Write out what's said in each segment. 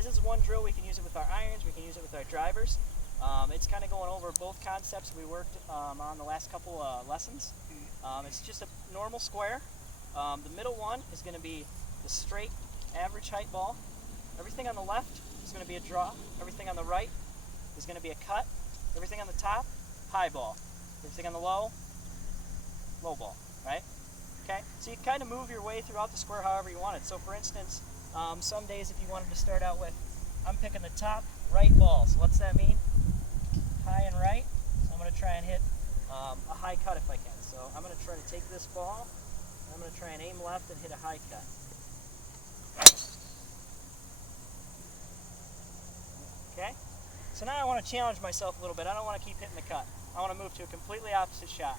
guys, this is one drill. We can use it with our irons, we can use it with our drivers. It's kind of going over both concepts we worked on the last couple lessons. It's just a normal square. The middle one is going to be the straight average height ball. Everything on the left is going to be a draw. Everything on the right is going to be a cut. Everything on the top, high ball. Everything on the low ball, right? Okay, so you kind of move your way throughout the square however you want it. So for instance, some days if you wanted to start out with, I'm picking the top right ball. So what's that mean? High and right. So I'm going to try and hit a high cut if I can. So I'm going to try to take this ball, and I'm going to try and aim left and hit a high cut. Okay, so now I want to challenge myself a little bit. I don't want to keep hitting the cut. I want to move to a completely opposite shot.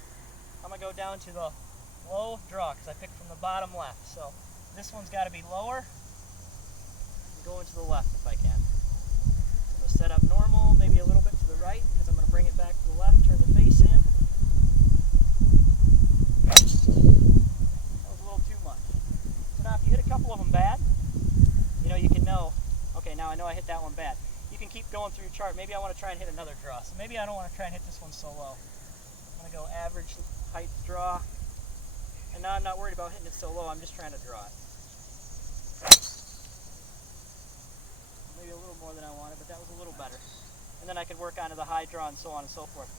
I'm going to go down to the low draw because I picked from the bottom left. So this one's got to be lower and going to the left if I can. I'm going to set up normal, maybe a little bit to the right because I'm going to bring it back to the left, turn the face in. That was a little too much. So now if you hit a couple of them bad, you can know, okay, now I know I hit that one bad. You can keep going through your chart. Maybe I want to try and hit another draw. So maybe I don't want to try and hit this one so low. I'm going to go average height draw. And now I'm not worried about hitting it so low. I'm just trying to draw it. Maybe a little more than I wanted, but that was a little better. And then I could work onto the high draw and so on and so forth.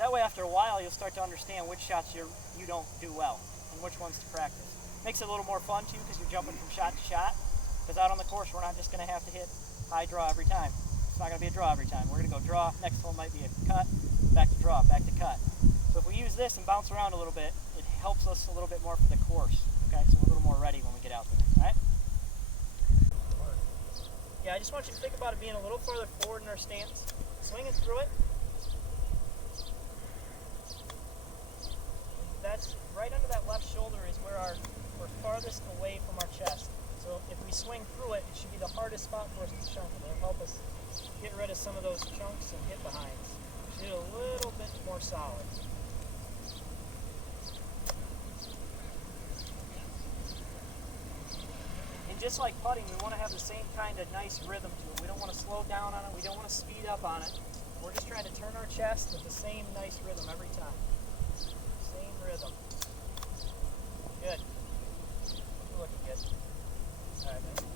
That way after a while you'll start to understand which shots you don't do well and which ones to practice. Makes it a little more fun too because you're jumping from shot to shot. Because out on the course we're not just going to have to hit high draw every time. It's not going to be a draw every time. We're going to go draw, next one might be a cut, back to draw, back to cut. So if we use this and bounce around a little bit, it helps us a little bit more for the course. Okay, so we're a little more ready when we get out there, all right? Yeah, I just want you to think about it being a little farther forward in our stance, swinging through it. That's right under that left shoulder is where we're farthest away from our chest. So if we swing through it, it should be the hardest spot for us to chunk. It'll help us get rid of some of those chunks and hit behinds. Should get a little bit more solid. And just like putting, we want to have the same kind of nice rhythm to it. We don't want to slow down on it. We don't want to speed up on it. We're just trying to turn our chest with the same nice rhythm every time. Same rhythm. Good. You're looking good. All right, man.